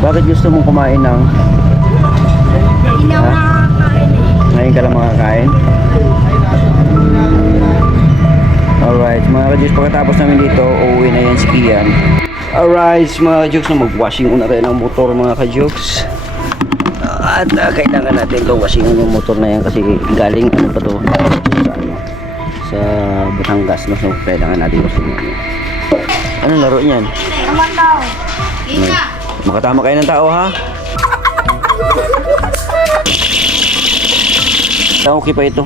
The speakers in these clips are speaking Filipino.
Bakit gusto mong kumain ng... Hindi ako nakakain eh. Ngayon ka lang makakain? Alright, mga ka-Jukes, pagkatapos namin dito, uuwi na yan si Kian. Alright, mga ka-Jukes, mag-washing una rin ang motor, mga ka-Jukes. At kailangan natin ito, washing yung motor na yan kasi galing, ano pa to, sa Batangas, no? So, kailangan natin washing yan. Anong laro niyan? Naman daw. Makatama kayo ng tao, ha? Okay pa ito.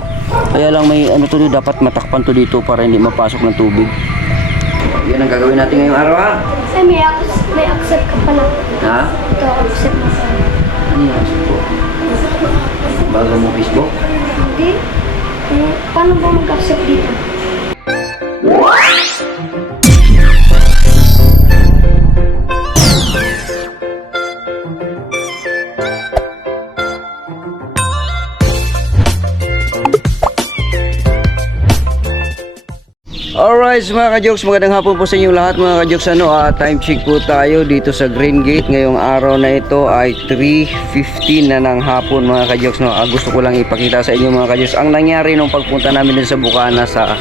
Kaya lang may ano to, dapat matakpan to dito para hindi mapasok ng tubig. Yan ang gagawin natin ngayong araw, ha? Kasi may accept ka pala. Ha? Ito, accept mo pala. Ano yan? Bago mo Facebook? Hindi. Paano ba mag-accept dito? Alright mga ka-Jokes, magandang hapon po sa inyo lahat mga ka-Jokes. Time check po tayo dito sa Green Gate. Ngayong araw na ito ay 3:15 na ng hapon mga ka-Jokes. Gusto ko lang ipakita sa inyo mga ka-Jokes ang nangyari nung pagpunta namin din sa Bukana sa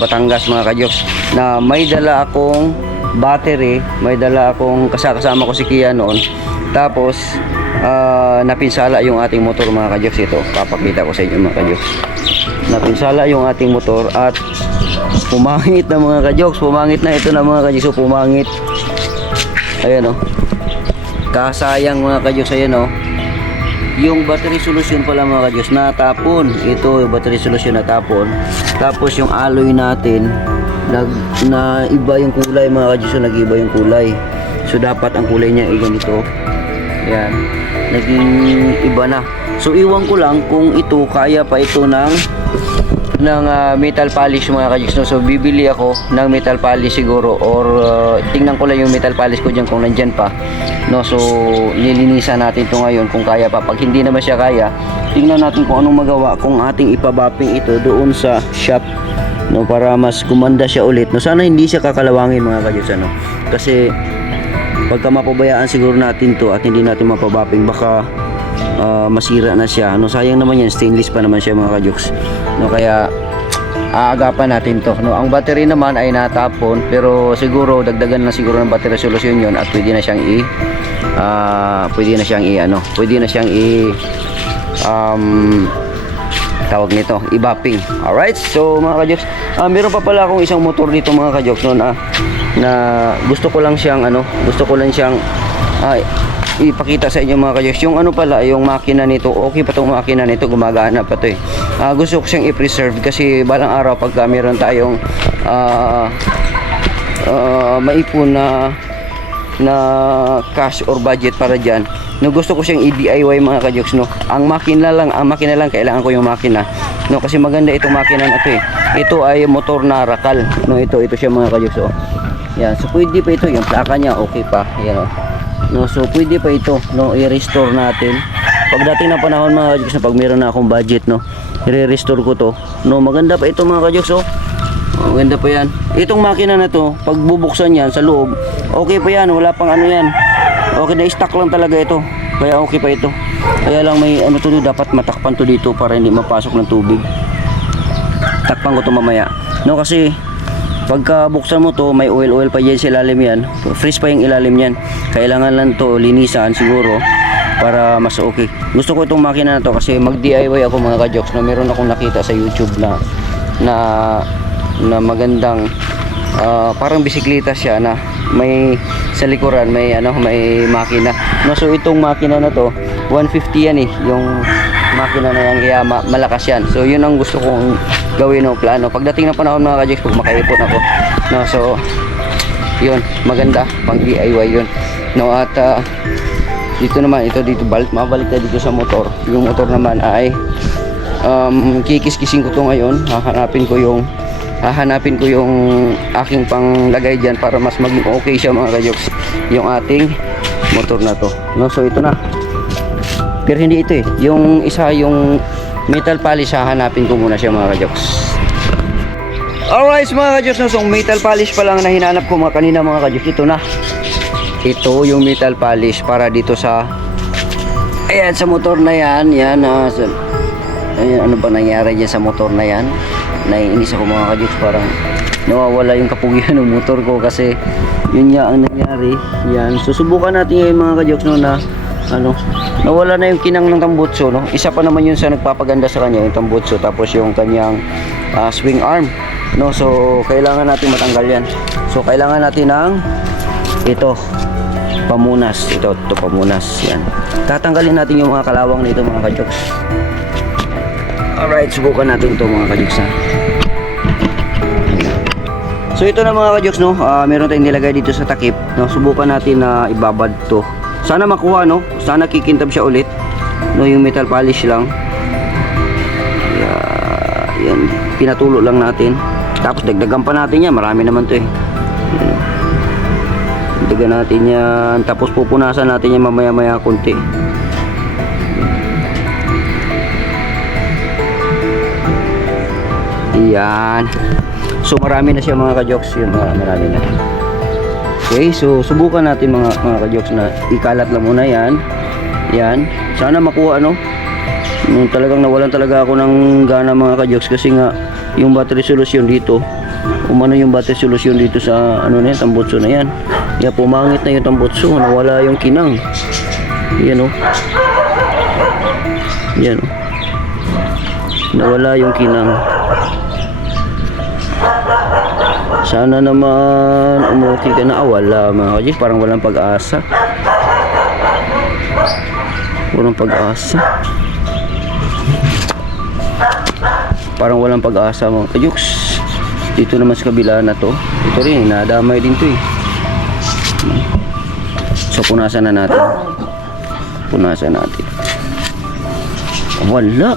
Batangas mga ka-Jokes, na may dala akong battery, may dala akong kasama ko si Kia noon. Tapos napinsala yung ating motor mga ka-Jokes. Ito, papakita ko sa inyo mga ka-Jokes. Napinsala yung ating motor at pumangit na mga ka-Jokes. Pumangit na ito na mga ka-Jokes. So, pumangit. Ayan o. Kasayang mga ka-Jokes. Ayan o. Yung battery solution pala mga ka-Jokes natapon. Ito yung battery solution natapon. Tapos yung alloy natin na iba yung kulay mga ka-Jokes. So, nag-iba yung kulay. So dapat ang kulay niya ay ganito. Ayan. Naging iba na. So iwan ko lang kung ito kaya pa ito ng metal polish mga ka-Jokes, no? So bibili ako ng metal polish siguro, or tingnan ko lang yung metal polish ko diyan kung nandiyan pa, no? So nilinisan natin to ngayon kung kaya pa. Pag hindi naman siya kaya, tingnan natin kung anong magawa kung ating ipabapping ito doon sa shop, no, para mas gumanda siya ulit, no? Sana hindi siya kakalawangin mga ka-Jokes, ano? Kasi pagka mapabayaan siguro natin to at hindi natin mapabapping, baka masira na siya, no? Sayang naman yan, stainless pa naman siya mga ka-Jokes, no? Kaya aagapan natin to, no? Ang battery naman ay natapon, pero siguro dagdagan na siguro ng battery solution yon at pwede na siyang tawag nito, i-bapping. Alright, so mga ka-Jokes, meron pa pala akong isang motor dito mga ka-Jokes, no, na gusto ko lang siyang ipakita sa inyo mga ka-Jokes. Yung ano pala, yung makina nito, okay pa tong makina nito, gumagana pa to eh. Gusto ko siyang i-preserve kasi balang araw pagka meron tayong maipon na cash or budget para dyan, no, gusto ko siyang i-DIY mga ka-Jokes, no. Ang makina lang kailangan ko yung makina, no, kasi maganda itong makina na to eh. Ito ay motor na Rakal, no. Ito siya mga ka-Jokes, oh. Yan, so pwede pa ito, yung plaka niya okay pa, yan, oh. No, so pwede pa ito, no, i-restore natin pagdating ng panahon mga ka-Jokes, na pag meron na akong budget, no, i-restore ko to, no. Maganda pa ito mga ka-Jokes, oh. Maganda pa yan. Itong makina na to, pag bubuksan yan sa loob, okay pa yan, wala pang ano yan, okay na, stock lang talaga ito, kaya okay pa ito. Kaya lang may ano to, dapat matakpan to dito para hindi mapasok ng tubig. Takpan ko to mamaya, no, kasi pagka buksan mo to, may oil pa dyan sa ilalim yan, freeze pa yung ilalim yan. Kailangan lang to linisan siguro para mas okay. Gusto ko itong makina na to kasi mag DIY ako mga ka-Jokes, no. Meron akong nakita sa YouTube na magandang parang bisikleta siya na may sa likuran may makina, no. So itong makina na to 150 yan eh, yung makina na yan, kaya malakas yan. So yun ang gusto kong gawin, no, plano pagdating ng panahon mga ka-Jokes, pag makaipon ako, no. So yun, maganda pang DIY yun, no. At dito naman, mabalik tayo dito sa motor. Yung motor naman ay kikis-kising ko to ngayon. Hahanapin ko yung aking panglagay dyan para mas maging okay siya mga ka-Jokes, yung ating motor na to, no. So ito na, pero hindi ito eh, yung isa, yung metal polish, hahanapin ko muna siya mga ka-Jokes. Alright mga ka-Jokes, no, so metal polish pa lang na hinanap ko kanina mga ka-Jokes, ito na. ito yung metal polish para dito sa ayan sa motor na yan. Yan ayan, ano ba nangyari dyan sa motor na yan? Naiinis ako mga kajuks, parang nawawala yung kapugian ng motor ko kasi yun nga ang nangyari. Yan, susubukan natin ngayon mga kajuks no, na nawala na yung kinang ng tambutso, no? Isa pa naman yun sa nagpapaganda sa kanya, yung tambutso, tapos yung kanyang swing arm, no? So kailangan natin matanggal yan. So kailangan natin ng ito pamunas, ito pamunas. Yan, tatanggalin natin yung mga kalawang nito mga kajuks. Alright, subukan natin ito mga kajuks ha. So ito na mga kajuks, no, meron tayong nilagay dito sa takip, no? Subukan natin na ibabad to. Sana makuha, no? Sana kikintab siya ulit, no? Yung metal polish lang. Yan, pinatulo lang natin. Tapos dagdagan pa natin yan, marami naman to eh. Yan. Dagdagan natin yan, tapos pupunasan natin yan mamaya-maya konti. Yan. So marami na siya mga kajoks, yun, marami na. Okay, so subukan natin mga kajoks na ikalat lang muna yan. Yan. Sana makuha, no? Nung talagang nawalan talaga ako ng gana mga kajoks kasi nga yung battery solution dito, yung battery solution dito sa ano na yan, tambutso na yan. Kaya pumangit na yung tambutso, nawala yung kinang. Yan, oh. Yan, oh. Nawala yung kinang. Sana naman umuwi ka na. Wala mga kajoks, parang walang pag-asa. Walang pag-asa. Parang walang pag-asa mga kajoks. Dito naman sa kabila na to, ito rin, nadamay din to eh. So punasan na natin. Punasan natin. Wala.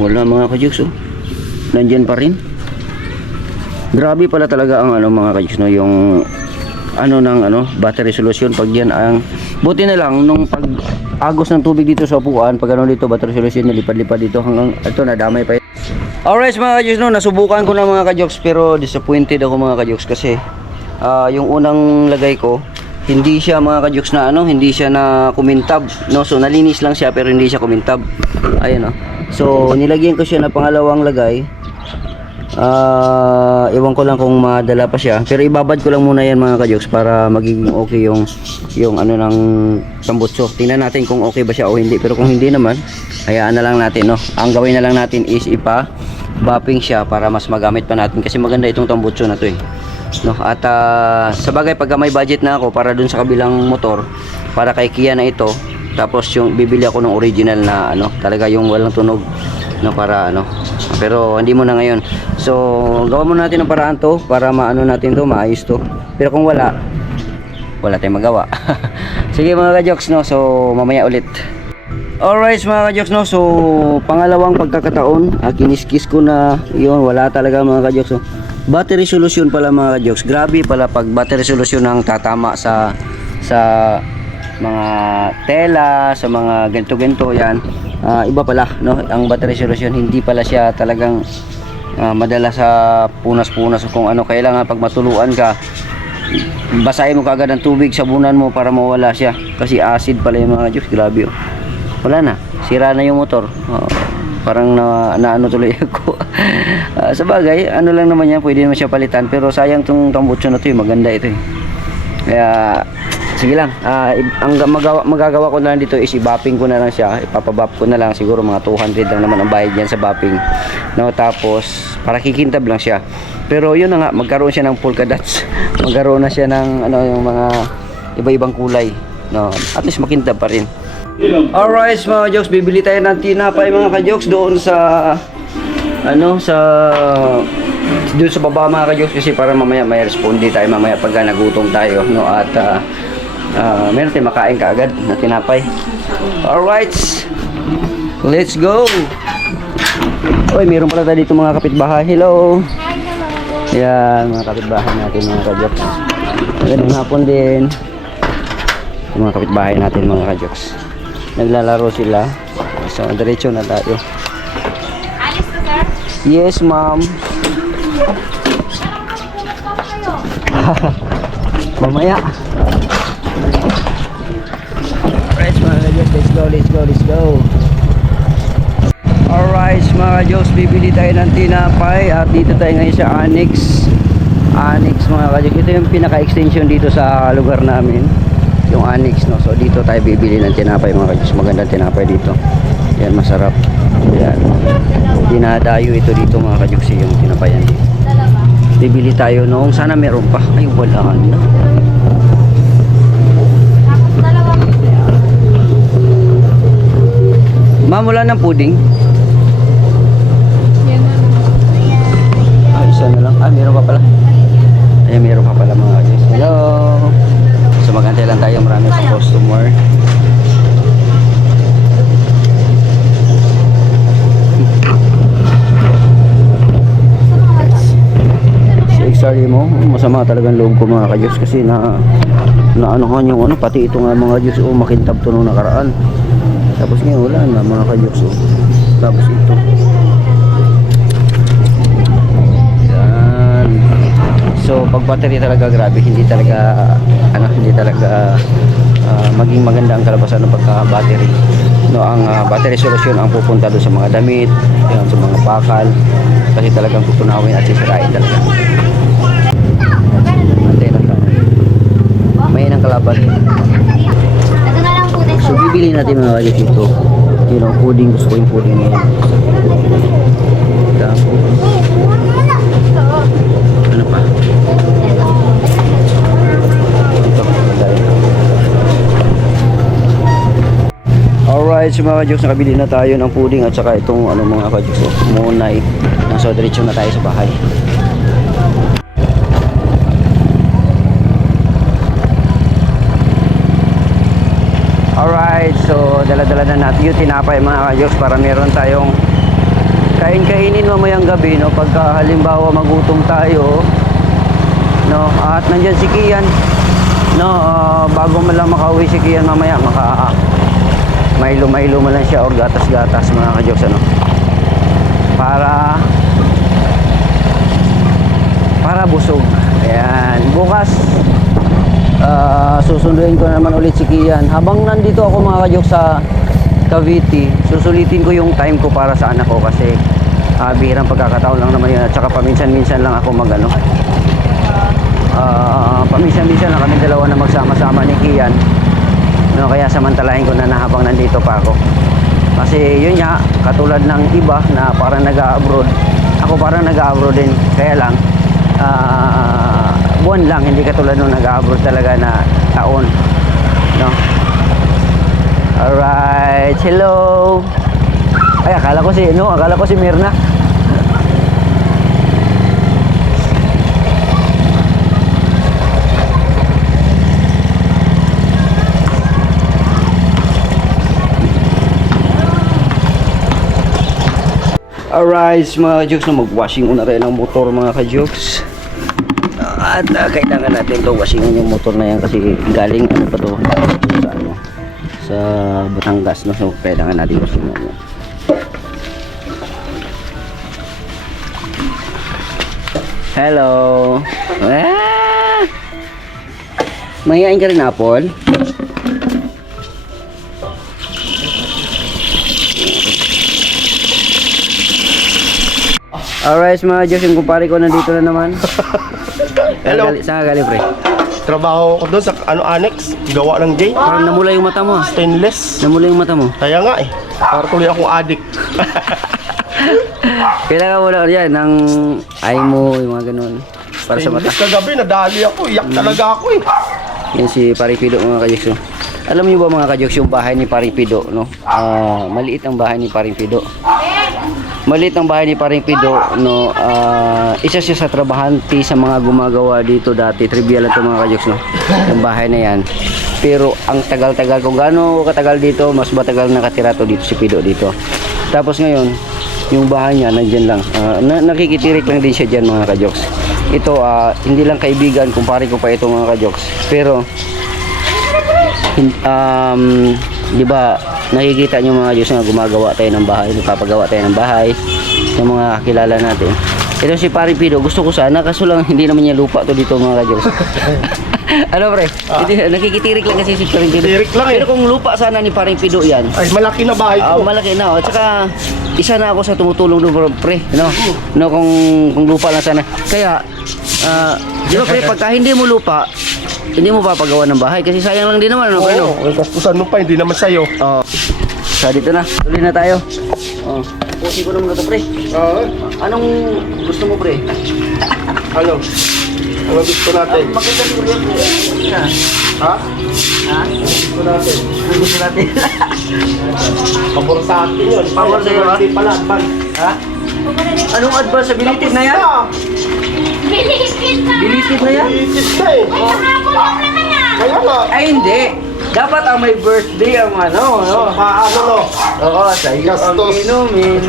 Wala mga kajoks, oh. Nandyan pa rin. Grabe pala talaga ang mga kajoks, no, yung battery solution pag yan ang buti na lang nung pag agos ng tubig dito sa upuan, pag dito battery solution nilipad-lipad dito hanggang ito nadamay pa. Alright mga kajoks, no, nasubukan ko na mga kajoks pero disappointed ako mga kajoks kasi yung unang lagay ko hindi siya mga kajoks na hindi siya na kumintab, no. So nalinis lang siya pero hindi siya kumintab. Ayun, no. So nilagyan ko siya na pangalawang lagay. Ewan ko lang kung madala pa siya, pero ibabad ko lang muna yan mga kajoks para magiging okay yung ng tambutso. Tingnan natin kung okay ba siya o hindi, pero kung hindi naman hayaan na lang natin, no. Ang gawin na lang natin is ipa-buffing siya para mas magamit pa natin kasi maganda itong tambutso na to eh, no. At sa bagay pagka may budget na ako para dun sa kabilang motor, para kay Kia na ito, tapos yung bibili ako ng original na talaga yung walang tunog, no, para pero hindi mo na ngayon. So gawa mo natin ng paraan to para natin to, maayos to. Pero kung wala tayong magawa. Sige mga kajoks, no, so mamaya ulit. Alright mga kajoks, no, so pangalawang pagkakataon, kiniskis ko na yun, wala talaga mga kajoks, no. Battery solution pala mga kajoks. Grabe pala pag battery solution ang tatama sa mga tela, sa mga ganto-ganto yan. Iba pala, no, ang battery solution hindi pala siya talagang madala sa punas-punas kung kailangan pag matuluan ka basahin mo kagad ng tubig, sabunan mo para mawala siya kasi acid pala yung mga juice. Grabe, oh. Wala na, sira na yung motor. Parang tuloy ako. Sa bagay, lang naman yan, pwede naman siya palitan pero sayang tong tambutso na to, maganda ito eh. Kaya sige lang, ang magagawa ko na lang dito is i-bapping ko na lang siya, ipapabap ko na lang, siguro mga 200 lang naman ang bayad yan sa bapping, no. Tapos para kikintab lang siya, pero yun na nga, magkaroon siya ng polka dots. Magkaroon na siya ng yung mga iba-ibang kulay, no, at least makintab pa rin. Alright mga kajoks, bibili tayo ng tinapay mga kajoks doon sa doon sa baba mga kajoks kasi para mamaya may responde tayo mamaya pag nagutom tayo, no, at meron tayong makain kaagad na tinapay. Alright, let's go. Oy, meron pala tayo dito mga kapitbahay. Hello. Yan, mga kapitbahay natin mga kajoks. Magandang hapon din. Yung mga kapitbahay natin mga kajoks. Naglalaro sila. So, diretso na tayo. Alis ka, sir? Yes, ma'am. Mamaya. Alright mga ka-Jokes, let's go. Alright mga ka-Jokes, bibili tayo ng tinapay at dito tayo ngayon sa Annex mga ka-Jokes. Ito yung pinaka-extension dito sa lugar namin, yung Annex, no. So dito tayo bibili ng tinapay mga ka-Jokes. Magandang tinapay dito. Yan, masarap. Yan. Dinadayo ito dito mga ka-Jokes, yung tinapayan dito. Bibili tayo noong sana meron pa. Ay wala na. Ma'am, wala ng pudding? Ah, isa na lang. Ah, meron pa pala. Ay, meron pa pala mga guys. Hello. So magantay lang tayo, marami sa customer. Si XRD mo, masama talagang loob ko mga ka-Diyos kasi naanohan yung ano, pati ito nga mga Diyos, makintab to nung nakaraan. Tapos ngayon wala na mga ka-Diyos. Tapos ito. Yan. So pag battery talaga grabe, hindi talaga maging maganda ang kalabasan ng pagka-battery. No, ang battery solution ang pupunta doon sa mga damit, yan, sa mga bakal. Kasi talagang tutunawin at sisirain talaga. Antay lang tayo. May nang kalaban. So bibili natin mga kalit ito. Yun ang pudding, gusto ko yung pudding ngayon. Tapos ano pa? Ito, dahil. Alright, so mga ka-Jokes, nakabili na tayo ng pudding at saka itong ano mga ka-Jokes, munay. So diretso na tayo sa bahay. Alright, so dala-dala na natin yung tinapay mga ka-Jokes para meron tayong kain-kainin mamayang gabi, no, pagka halimbawa magutom tayo, no, at nandyan si Kian, no, bago man lang makauwi si Kian mamaya, Milo man lang siya or gatas-gatas mga ka-Jokes, ano, para busog. Ayan, bukas susunduin ko naman ulit si Kian. Habang nandito ako mga ka-Jokes sa Cavite, susulitin ko yung time ko para sa anak ko kasi bihirang pagkakataon lang naman yun at saka paminsan-minsan lang ako magano. Paminsan-minsan lang kami dalawa na magsama-sama ni Kian. No, kaya samantalahin ko na habang nandito pa ako. Kasi yun nga, katulad ng iba na parang nag-abroad, ako parang nag-abroad din. Kaya lang buwan lang, hindi katulad nung nag-abroad talaga na taon, no? Alright, hello. Ay, akala ko si Mirna. Alright, mga ka-Jokes, na mag-washing una tayo ng motor mga ka-Jokes. At kailangan natin to washingan yung motor na yan kasi galing ano pa to sa ano, sa Batangas, no? So kailangan natin washingan yan. Hello. Mahihain ka rin, Apple? Alright mga Diyos, yung kumpare ko nandito na naman. Hello. Saan ka galing, pre? Trabaho ko doon sa annex, gawa ng J. Parang namula yung mata mo. Stainless. Namula yung mata mo. Kaya nga eh. Para tuloy akong addict. Kailangan mo lang yan ng eye mo, yung mga ganun. Para sa mata. Stainless kagabi, nadali ako. Iyak talaga ako eh. Yan si Paring Pido mga ka-Jokes. Alam niyo ba mga ka-Jokes yung bahay ni Paring Pido, no? Maliit ang bahay ni Paring Pido. Maliit ang bahay ni Paring Pido, no? Isa siya sa trabahante sa mga gumagawa dito dati. Trivia lang ito mga ka-Jokes, no? Yung bahay na yan. Pero ang tagal-tagal, kung gaano katagal dito, mas matagal nakatira to dito si Pido dito. Tapos ngayon, yung bahay niya nandyan lang. Nakikitirik lang din siya dyan mga ka-Jokes. Ito, hindi lang kaibigan, kumpare ko pa ito mga ka-Jokes. Pero, di ba, nakikita nyo mga Diyos na gumagawa tayo ng bahay, nagpapagawa tayo ng bahay sa mga kakilala natin. Ito si Paring Pido, gusto ko sana, kaso lang hindi naman niya lupa to dito mga Diyos. Ano pre? Hindi, nakikitirik lang kasi si Paring Pido. Tirik lang eh. Pero kung lupa sana ni Paring Pido yan, Ay, malaki na bahay ko. malaki na. At saka, isa na ako sa tumutulong doon pre. No? No, kung lupa lang sana. Kaya, di ba pre, pagka hindi mo lupa, hindi mo papagawa ng bahay. Kasi sayang lang din naman. Ano, pre, no? Oo, gastusan mo pa, hindi naman sa'yo. Oh. So, dito na. Tuloy na tayo. Oh. Pusi ko naman ito pre. Oo. Anong gusto mo pre? Ano? Ano gusto natin? Maganda siguro yan pre. Ha? Ha? Gusto natin. Ano gusto natin? Pabor sa atin yun. Pabor sa'yo, ha? Hindi pala, advance. Ha? Anong advance sa bilitid na yan? Bilipid na! Bilitid na yan? Iisip ka eh. Nakabulong naman yan! Kaya nga. Ay hindi. Dapat ang may birthday ang ano, no? Paano no? Oo, sa iyo ang Gastos. inumin.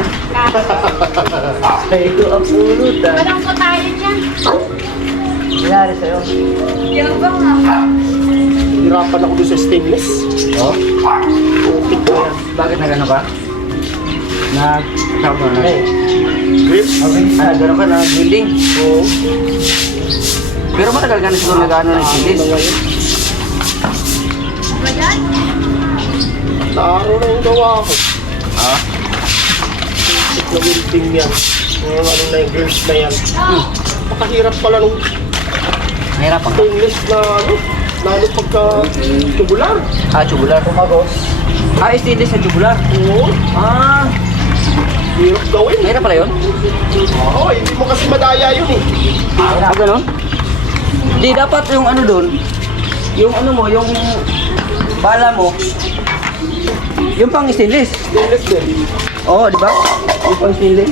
Sa iyo ang pulutan. Walang po tayo dyan. Nangyari sa'yo? Yung ba nga? Hirapan ako doon sa stainless. Oo? Upit ko yan. Bakit na gano'n ka? Nag-tama na. Grip. Gano'n ka na building. Oo. Pero matagal ka na siguro nag-ano ng silis. Ba yan? Naaro na yung gawa ko. Ha? Isip na building yan. Yung ano na yung girls na yan. Pakahirap pala nung Mahirap ang stainless na ano. Lalo pagka tubular. tubular. Tumagos. Stainless na tubular. Oo. Hirap gawin. Mahirap pala yun? Oo, hindi mo kasi madaya yun eh. Gano'n? Di dapat yung ano doon, yung ano mo, yung bala mo, yung pang stainless. Stainless din. Oo, di ba? Yung pang stainless.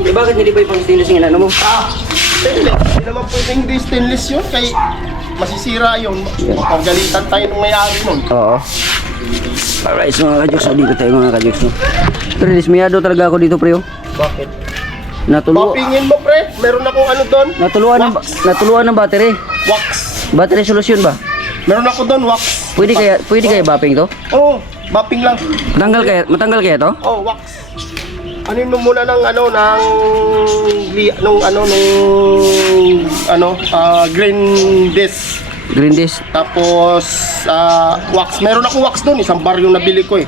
Di ba hindi ba yung pang stainless yung ano mo? Stainless. Hindi naman pwedeng hindi stainless yun. Kay masisira yun. Pagalitan tayo ng may-ari nun. Oo. Alright, so mga kajoks, dito tayo mga kajoks. No? Pero dismayado talaga ako dito, pre. Oh. Bakit? Natuluan Papingin mo pre. Meron akong ano doon. natuluan ng battery. Wax. Battery solution ba? Meron ako doon wax. Pwede kaya bapping to? Oo. Mapping lang. Matanggal kaya to? Oh, wax. Anin mo muna ng ano green disc. Green disc. Tapos wax. Meron akong wax doon, isang bar yung nabili ko eh.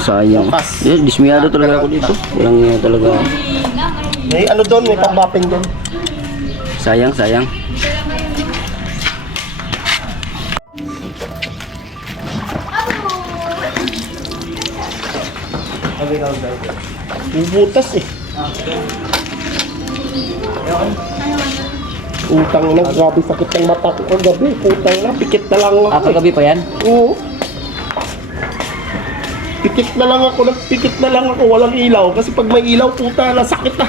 Sayang. Pas. Dismayado talaga ako dito. Walang talaga. May ano doon, may pang-mapping doon. Sayang. Bubutas eh. Utang na, grabe sakit ng mata ko kagabi. Utang na, pikit na lang ako. Kagabi pa yan? Oo. Pikit na lang ako, nagpikit na lang ako, walang ilaw. Kasi pag may ilaw, puta na, sakit na.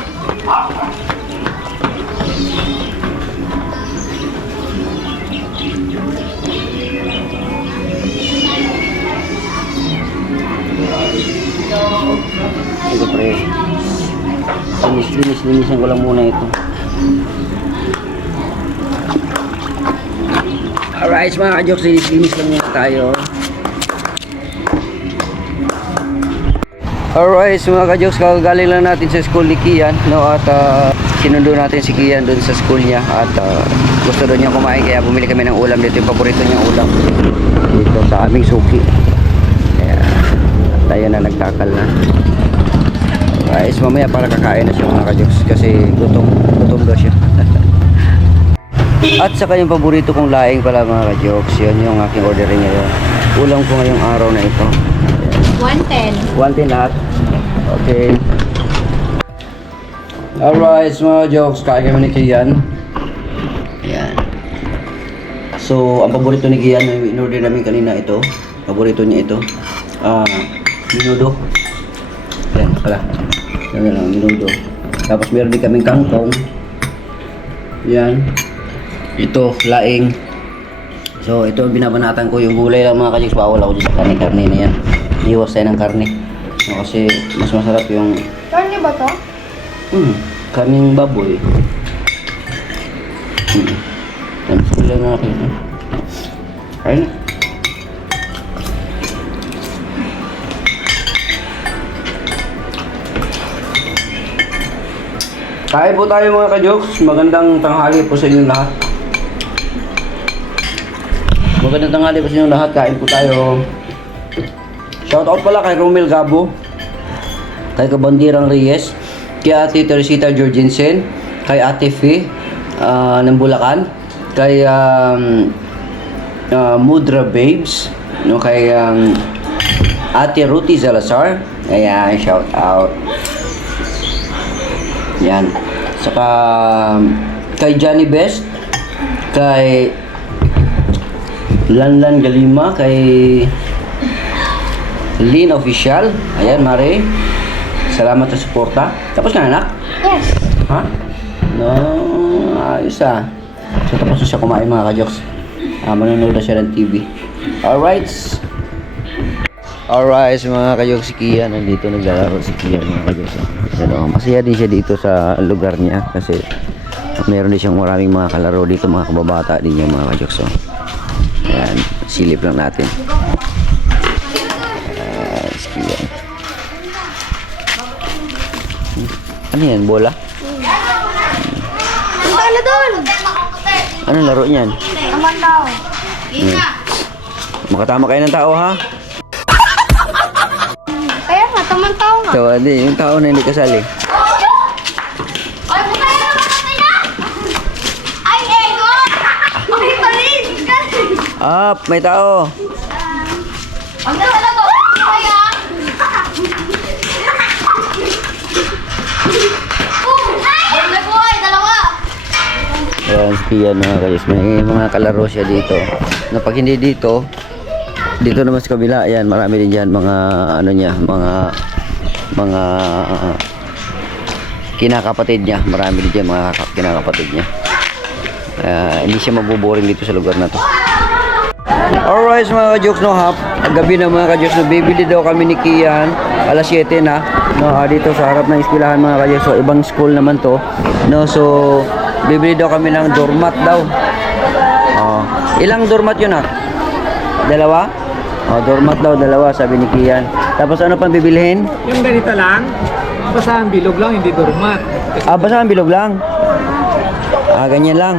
Ito pre. Linisan ko lang muna ito. Alright mga kajoks, linis lang muna tayo. Alright mga kajoks, kagaling lang natin sa school ni Kian, no? At sinundo natin si Kian doon sa school niya. At gusto doon niya kumain, kaya bumili kami ng ulam dito. Yung paborito niyang ulam dito sa aming suki. Kaya tayo na nagtakal na. Guys, mamaya para kakain na siya mga kajoks, kasi gutom daw siya. At saka yung paborito kong laing pala mga kajoks, yun yung aking orderin ngayon. Ulam ko ngayong araw na ito. 110. 110 lahat. Okay. Alright, mga jokes, kain kami ni Kian. Yan. So, ang paborito ni Kian, in-order namin kanina ito. Paborito niya ito. Minudo. Yan pala. Yan lang, minudo. Tapos meron din kaming kangkong. Yan. Ito, laing. So, ito binabanatan ko yung gulay lang mga kajiks. Bawal ako dyan sa karne na yan. Iwas tayo ng karne. So, kasi mas masarap yung Karne ba to? karning baboy. Tapos gulay na natin. Kain na. Kain po tayo mga kajoks. Magandang tanghali po sa inyo lahat. magandang tanghali po sa inyong lahat. Kain po tayo. Shoutout pala kay Romel Gabo, kay Kabandirang Reyes, kay Ate Teresita Jorgensen, kay Ate Fee ng Bulacan, kay Mudra Babes, no, kay Ate Ruti Salazar. Ayan, shout out. Yan. Saka kay Johnny Best, kay Lanlan Galima, kay Lin Official. Ayan, Mare. Salamat sa suporta. Tapos ka na, anak? Yes. Ha? No, ayos ah. So tapos na siya kumain, mga kajoks. Manonood na siya ng TV. Alright. Alright, mga kajoks, si Kia. Nandito naglalaro si Kia, mga kajoks. Pero masaya din siya dito sa lugar niya kasi meron din siyang maraming mga kalaro dito, mga kababata din niya, mga kajoks. Ayan, silip lang natin. Si Kia. Ano yan, bola? Ang talo doon. Anong laro niyan? Naman daw. Makatama kayo ng tao, ha? Kaya nga, tamang tao nga. So, hindi, yung tao na hindi kasali. Ay, bukay na naman na! Ay, ego! Ay, palis! Up, may tao. Ang ganda na to! Kaya! Ay, buhay! Dalawa! Ayan, si Kian, mga kayos. May mga kalaro siya dito. Na pag hindi dito, dito naman sa kabila, ayan, marami din dyan mga, ano niya, mga kinakapatid niya. Marami din dyan mga kinakapatid niya. Hindi siya mabuboring dito sa lugar na to. Alright, mga ka-jokes, no, gabi na, mga ka-jokes, no, bibili daw kami ni Kian alas 7 na, no, dito sa harap ng eskwelahan, mga ka-jokes. So ibang school naman to, no, so bibili daw kami ng doormat daw. Ilang doormat yun, ha? Dalawa? Doormat daw, dalawa, sabi ni Kian. Tapos ano pang bibilhin? Yung ganito lang, basahan bilog lang, hindi durmat. Basahan bilog lang. Ganyan lang.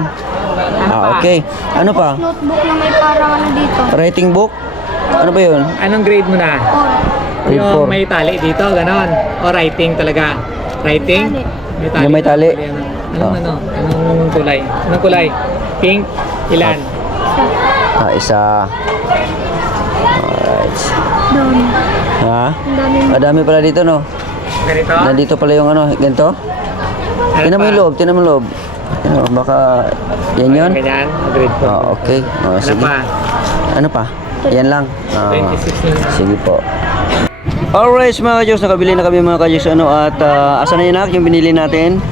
Okay. Ano pa? Notebook na may parang ano dito. Writing book? Ano ba yun? Anong grade mo na? Grade Yung four. may tali dito, ganon. O writing talaga. Writing? Tali. Yung may tali? Anong kulay? Anong kulay? Pink? Ilan? Isa. Alright. Doon. Ha? Ang dami. Madami pala dito, no? Ganito? Nandito pala yung ano, ganito? Ano Tinan mo pa? yung loob, tinan mo yung loob. Baka, yan yun? Ganyan? O grade 4? Okay. Ano Sige. pa? Ano pa? Yan lang. 26 na. Sige po. Alright, mga ka-jokes, nakabili na kami, mga ka-jokes, at asan na yun, nak, yung binili natin?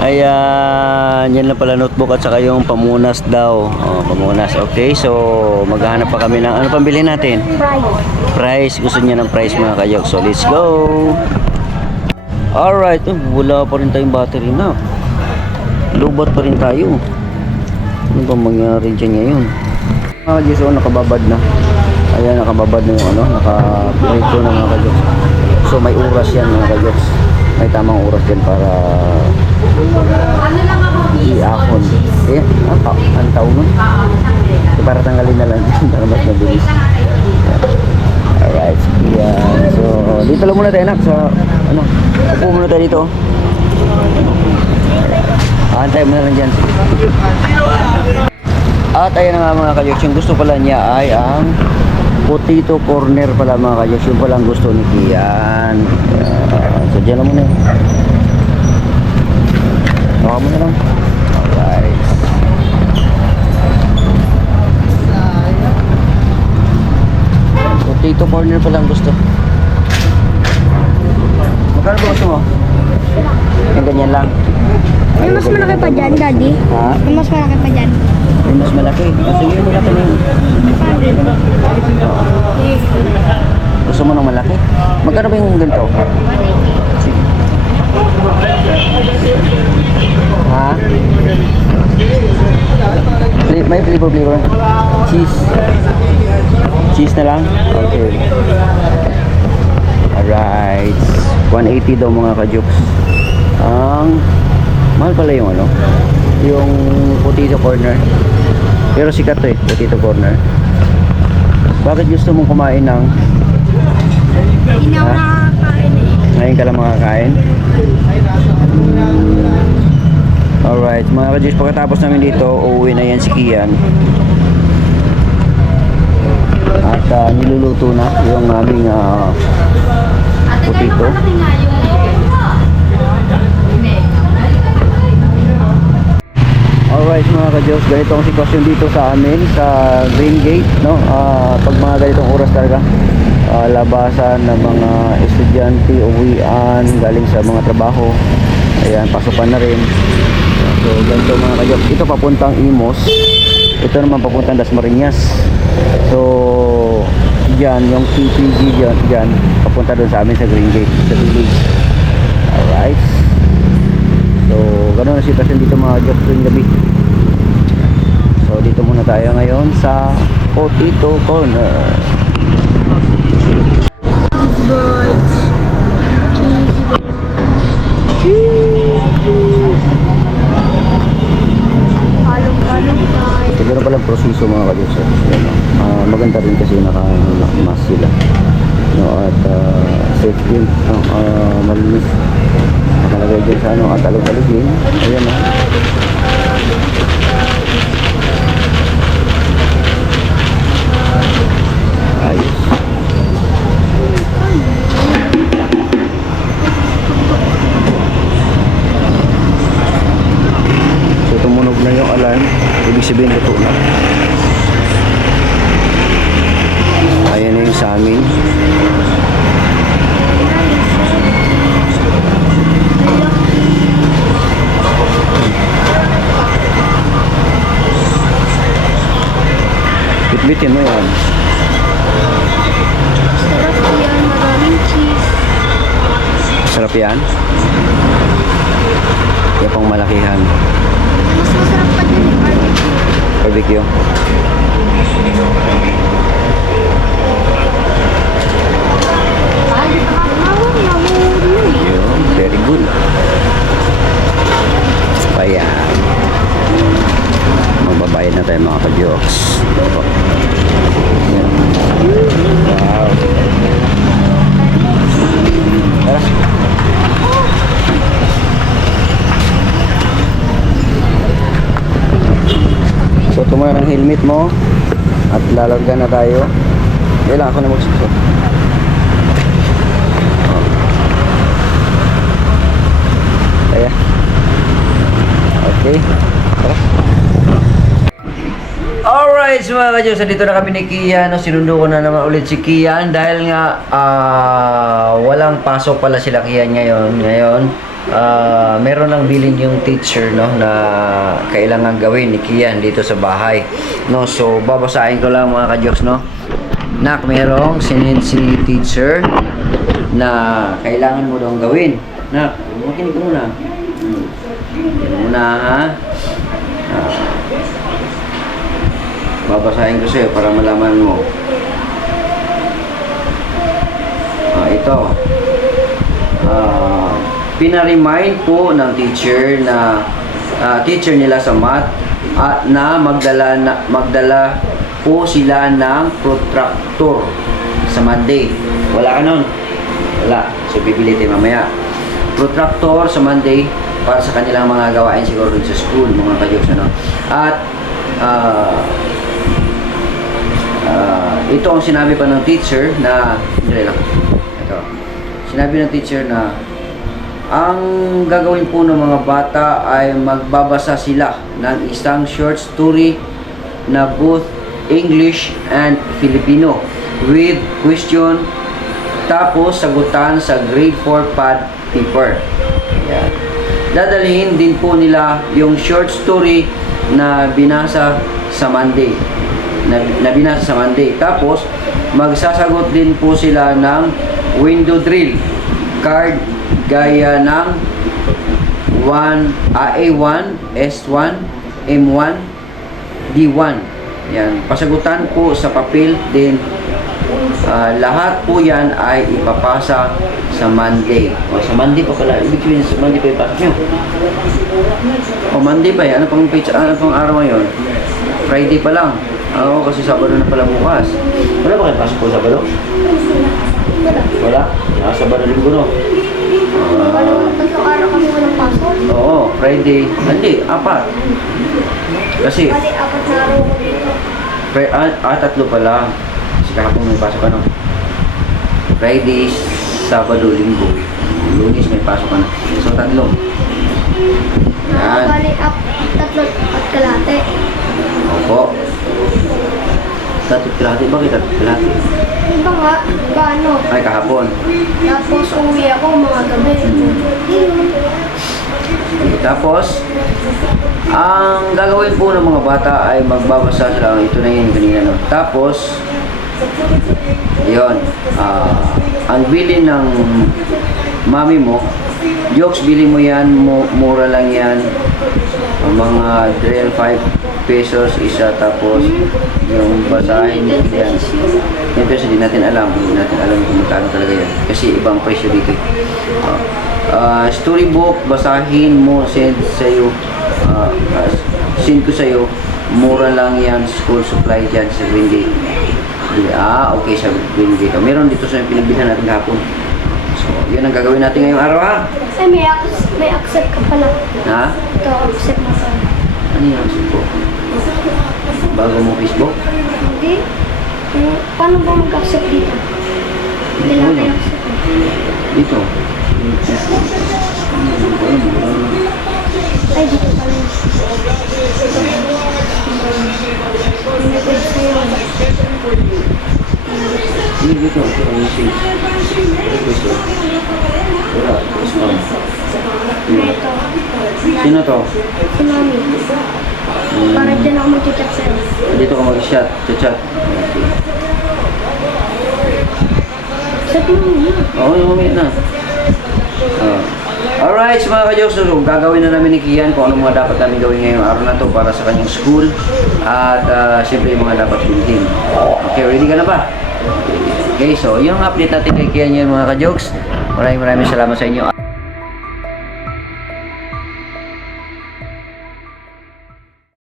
Ayan, yan lang pala, notebook at saka yung pamunas daw. Pamunas, okay. So, maghahanap pa kami ng, ano pang bilhin natin? Price. Gusto niya ng price, mga ka-jokes. So, let's go. Alright, wala pa rin tayong battery na. Lubat pa rin tayo. Ano ba mangyari dyan ngayon? Mga ka-jokes, nakababad na. Ayan, nakababad na yung ano, naka-prito na, mga ka-jokes. So, may oras yan, mga ka-jokes. May tamang oras din para i-ahon. Ang taon nun. So, para tanggalin na lang para mas mabilis. Alright, yan. So, dito lang muna tayo, nak. Sa, ano, upo muna tayo dito. Antay mo na lang dyan. At ayun na nga, mga ka-jokes, yung gusto pala niya ay ang potato corner pala, mga ka-jokes. Yung pala ang gusto ni Kian. So dyan lang muna. Baka mo na lang. Alright. Potato corner pala ang gusto. Magkano ba gusto mo? Yung ganyan lang. May mas malaki pa dyan, Daddy. Ha? May mas malaki pa dyan. Yung mas malaki. Sige, malaki na yun. Gusto mo ng malaki? Magkano ba yung ganito? Sige. Ha? May flavor. Cheese. Cheese na lang? Okay. Alright. 180 daw, mga ka-jokes. Ang mahal pala yung ano, yung potato corner. Pero sikat to eh, Potato Corner. Bakit gusto mong kumain ng Hindi ako nakakain eh. ngayon ka lang makakain? Alright, mga ka-Diyos, pagkatapos namin dito, uuwi na yan si Kian. At niluluto na yung aming potato. Alright mga ka-Diyos, ganito ang sitwasyon dito sa amin sa Green Gate, no? Pag mga ganitong oras talaga, labasan ng mga estudyante, uwian, galing sa mga trabaho. Ayan, pasukan na rin. So, ganito mga ka-Diyos. Ito papuntang Imos. Ito naman papuntang Dasmariñas. So, dyan, yung TPG dyan, papunta doon sa amin sa Green Gate, sa village. Alright. So, ganoon ang sitwasyon dito mga ka-Diyos tuwing gabi. So, dito muna tayo ngayon sa Potato Corner. Birds. Palong-palong tayo. So, ganoon palang proseso mga ka-Diyos. Maganda rin kasi naka-mask sila. No, at safety, malinis. Nakalagay dyan sa ano, at alog-alogin. Ayan o. Ayos. So tumunog na yung alarm. Ibig sabihin luto na. Ayan na yung sa amin. Bitbitin mo yan. Sarap yan. Maraming cheese. Sarap yan. Yan pang malakihan. Mas masarap pa din yung barbecue. Barbecue. Yun, very good. Ayan. Magbabayad na tayo mga ka-jokes. Ayan. Wow. Tara. So tumara ng helmet mo at lalarga na tayo. Kailangan ako na magsusot. Kaya. Okay. Tara. Alright, so mga ka-Diyos, dito na kami ni Kian. No? Sinundo ko na naman ulit si Kian dahil nga walang pasok pala sila Kian ngayon. Meron lang bilin yung teacher no na kailangan gawin ni Kian dito sa bahay. No, so babasahin ko lang mga ka-Diyos, no. Nak, merong sinend si teacher na kailangan mo daw gawin. Nak, makinig ko muna. Yan muna ha. Babasahin ko sa'yo para malaman mo. Ito. Pinaremind po ng teacher na teacher nila sa math at na magdala po sila ng protractor sa Monday. Wala ka nun? Wala. So bibili tayo mamaya. Protractor sa Monday para sa kanilang mga gawain siguro dun sa school, mga ka-Diyos, ano. At ito ang sinabi pa ng teacher na ito. Sinabi ng teacher na ang gagawin po ng mga bata ay magbabasa sila ng isang short story na both English and Filipino with question tapos sagutan sa grade 4 pad paper. Ayan. Dadalhin din po nila yung short story na binasa sa Monday. Na binasa sa Monday. Tapos magsasagot din po sila ng window drill card gaya ng A1, S1, M1, D1. Yan. Pasagutan po sa papel din. Lahat po yan ay ipapasa sa Monday. O, sa Monday pa pala. Ibig sabihin sa Monday pa ipasok nyo. O, Monday pa yan. Ano pang araw ngayon? Friday pa lang. Oo, kasi Sabado na pala bukas. Wala ba kayo pasok po Sabado? Wala. Wala? Sabado linggo no? Tatlong araw kami walang pasok. Oo, Friday. Hindi, 4. Kasi, Bali, 4 na araw ko dito. 3 pala. Kasi kahapon may pasok ka no? Friday, Sabado, Linggo. Lunes may pasok ka na. So, 3. Yan. Bali, 3 at kalate. Opo. 3 kalahati. Bakit 3 kalahati? Iba nga, ano. Ay, kahapon. Tapos uwi ako mga gabi. Tapos, ang gagawin po ng mga bata ay magbabasa sila. Ito na yun kanina, no? Tapos, yun, ang bilin ng mami mo, jokes, bili mo yan, mura lang yan. Ang mga drill 5 pesos isa, tapos yung basahin yan. Yung peso, di natin alam. Hindi natin alam kung magkano talaga yan. Kasi ibang presyo dito. Storybook, basahin mo, send sa'yo. Send ko sa'yo. Mura lang yan. School supply dyan sa Green Gate. Okay, sa Green Gate. Meron dito sa pinagbilhan natin kahapon. So, yun ang gagawin natin ngayong araw, ha? Ay, may accept ka pala. Ha? Ito, accept mo pa. Ano yung Facebook? Bago mo Facebook? Hindi. Paano ba mag-accept dito? Hindi lang tayo accept. Dito. Ay, dito pala yun. Nag-edit sa'yo. Hindi dito. Ito ang message. Request. Wala. Spam. Ito. Sino to? Si Mami. Para dyan ako mag-chat sa'yo. Dito ka mag-chat. Chat. Okay. Chat mo muna. Oo, yung mamaya na. Alright, so mga ka-jokes, so, gagawin na namin ni Kian kung ano mga dapat namin gawin ngayong araw na to para sa kanyang school at siyempre yung mga dapat bilhin. Okay, ready ka na ba? Okay, so yung update natin kay Kian yun mga ka-jokes. Maraming salamat sa inyo.